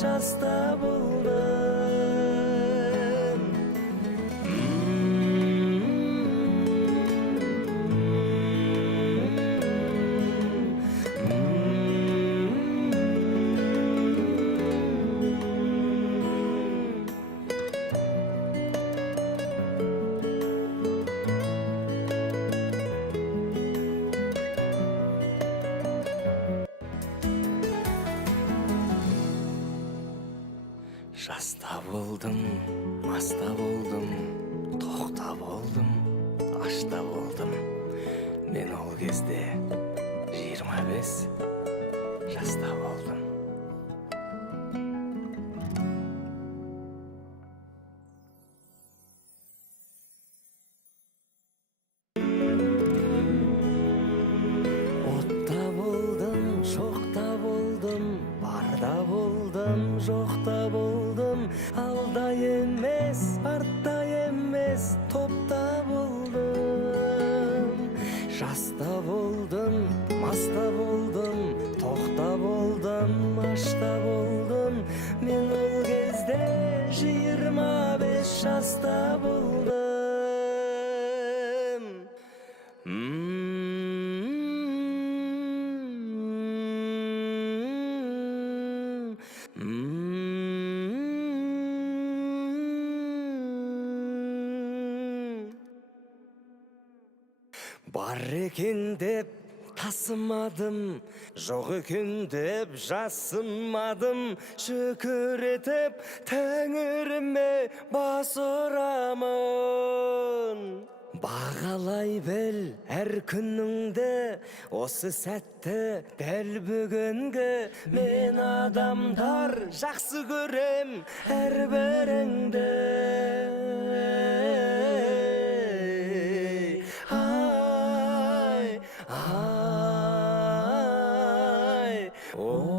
жаста болдым. Жаста болдым, маста болдым, тоқта болдым, ашта болдым. Мен ол кезде 25 жаста болдым. Отта болдым, шоқта болдым, барда болдым, жоқта болдым. Алда емес, артта емес, топта болдым. Жаста болдым, маста болдым, тоқта болдым, ашта болдым. Мен ол кезде 25 жаста болдым. Бар екен деп тасымадым, жоқ екен деп жасымадым. Шүкір етіп тәңіріме бас ұрамын. Бағалай біл әр күніңді, осы сәтті дәл бүгінгі. Мен адамдар жақсы көрем әрбіріңді. Ай, ай, о